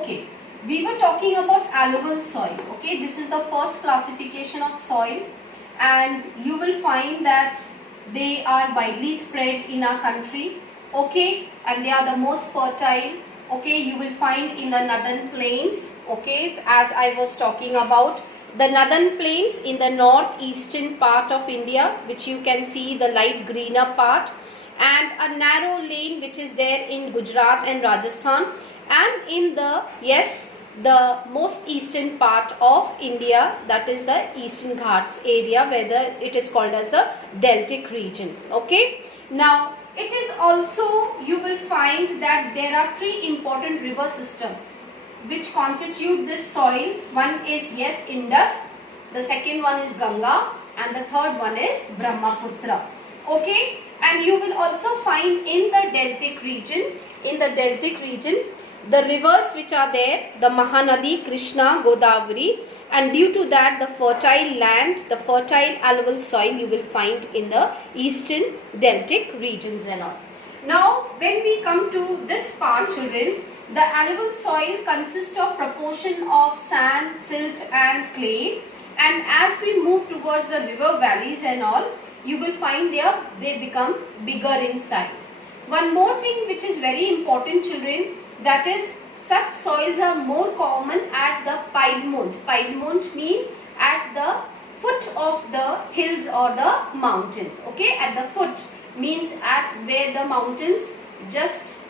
Okay, we were talking about alluvial soil. Okay, this is the first classification of soil, and you will find that they are widely spread in our country. Okay, and they are the most fertile. Okay, you will find in the northern plains. Okay, as I was talking about the northern plains in the northeastern part of India, which you can see the light greener part, and a narrow lane which is there in Gujarat and Rajasthan, and in the most eastern part of India, that is the Eastern Ghats area, where it is called as the deltic region. Okay, now it is also, you will find that there are three important river systems which constitute this soil. One is Indus, the second one is Ganga, and the third one is Brahmaputra. Okay, and you will also find in the deltic region, the rivers which are there, the Mahanadi, Krishna, Godavari, and due to that the fertile land, the fertile alluvial soil you will find in the eastern deltic regions and all. Now when we come to this part, children, the alluvial soil consists of proportion of sand, silt and clay, and as we move towards the river valleys and all, you will find they become bigger in size. One more thing which is very important, children, that is such soils are more common at the Piedmont. Piedmont means at the foot of the hills or the mountains. Okay, at the foot means at where the mountains just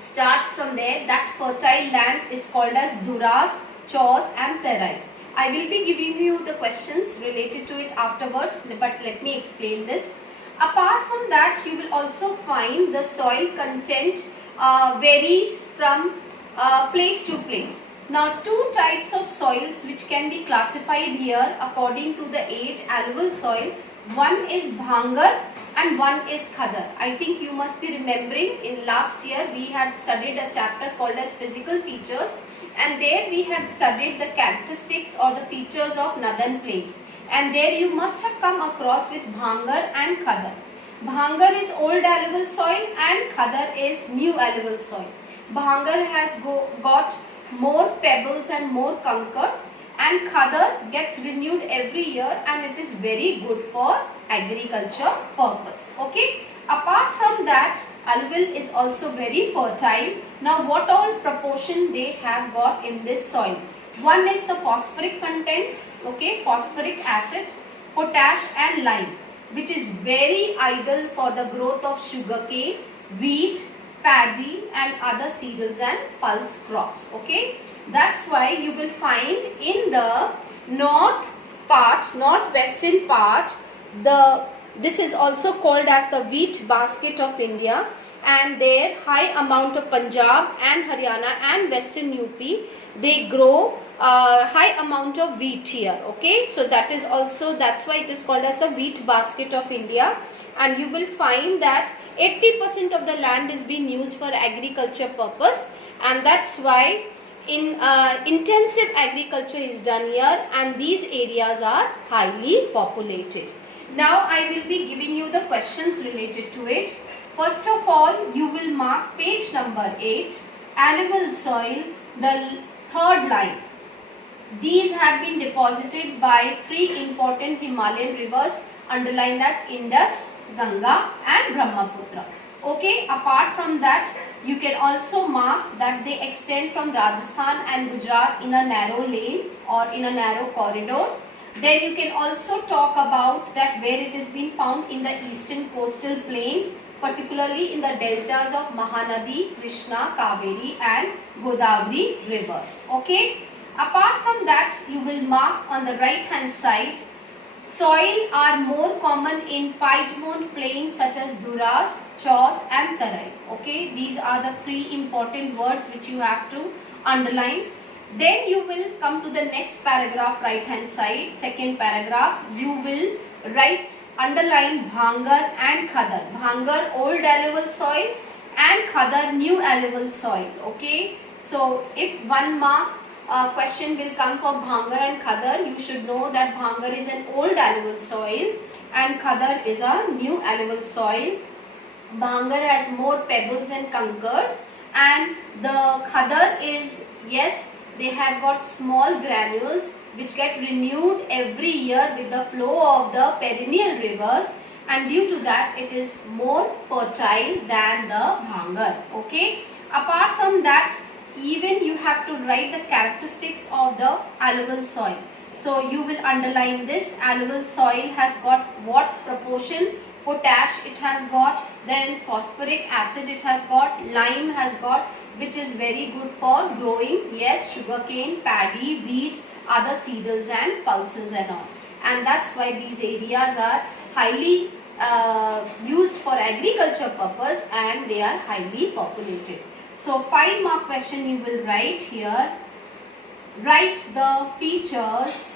starts from there. That fertile land is called as Duras, Chos and Terai. I will be giving you the questions related to it afterwards, but let me explain this. Apart from that, you will also find the soil content varies from place to place. Now, two types of soils which can be classified here according to the age alluvial soil. One is Bhangar and one is Khadar. I think you must be remembering in last year we had studied a chapter called as physical features, and there we had studied the characteristics or the features of northern plains, and there you must have come across with Bhangar and Khadar. Bhangar is old alluvial soil and Khadar is new alluvial soil. Bhangar has got more pebbles and more conker, and Khadar gets renewed every year, and it is very good for agriculture purpose. Okay. Apart from that, alluvial is also very fertile. Now what all proportion they have got in this soil? One is the phosphoric content, okay, phosphoric acid, potash and lime, which is very ideal for the growth of sugarcane, wheat, paddy and other cereals and pulse crops. Okay, that's why you will find in the northwestern part, this is also called as the wheat basket of India, and there high amount of Punjab and Haryana and western UP, they grow high amount of wheat here. Okay, so that's why it is called as the wheat basket of India, and you will find that 80% of the land is being used for agriculture purpose, and that's why intensive agriculture is done here, and these areas are highly populated. Now I will be giving you the questions related to it. First of all, you will mark page number 8, alluvial soil, the third line. These have been deposited by three important Himalayan rivers. Underline that: Indus, Ganga and Brahmaputra. Okay, apart from that, you can also mark that they extend from Rajasthan and Gujarat in a narrow lane or in a narrow corridor. Then you can also talk about that where it is being found in the eastern coastal plains, particularly in the deltas of Mahanadi, Krishna, Kaveri and Godavari rivers. Okay. Apart from that, you will mark on the right hand side, soil are more common in Piedmont plains such as Duras, Chos and Tarai. Okay, these are the three important words which you have to underline. Then you will come to the next paragraph, right hand side, second paragraph. You will underline Bhangar and Khadar. Bhangar old alluvial soil and Khadar new alluvial soil. Okay, so if one mark question will come for Bhangar and Khadar, you should know that Bhangar is an old alluvial soil and Khadar is a new alluvial soil. Bhangar has more pebbles and conker, And the khadar is, yes, they have got small granules which get renewed every year with the flow of the perennial rivers, and due to that it is more fertile than the bhangar. Okay. Apart from that, even you have to write the characteristics of the alluvial soil. So you will underline this. Alluvial soil has got what proportion? Potash it has got, then phosphoric acid it has got, lime has got, which is very good for growing, yes, sugarcane, paddy, wheat, other cereals and pulses and all. And that's why these areas are highly used for agriculture purpose and they are highly populated. So 5 mark question you will write here. Write the features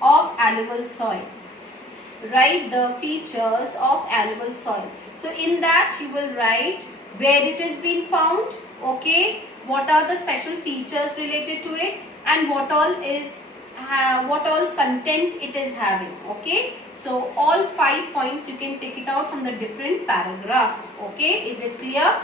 of alluvial soil. Write the features of alluvial soil. So in that you will write where it is being found, okay, what are the special features related to it, and what all content it is having. Okay, so all 5 points you can take it out from the different paragraph. Okay, is it clear?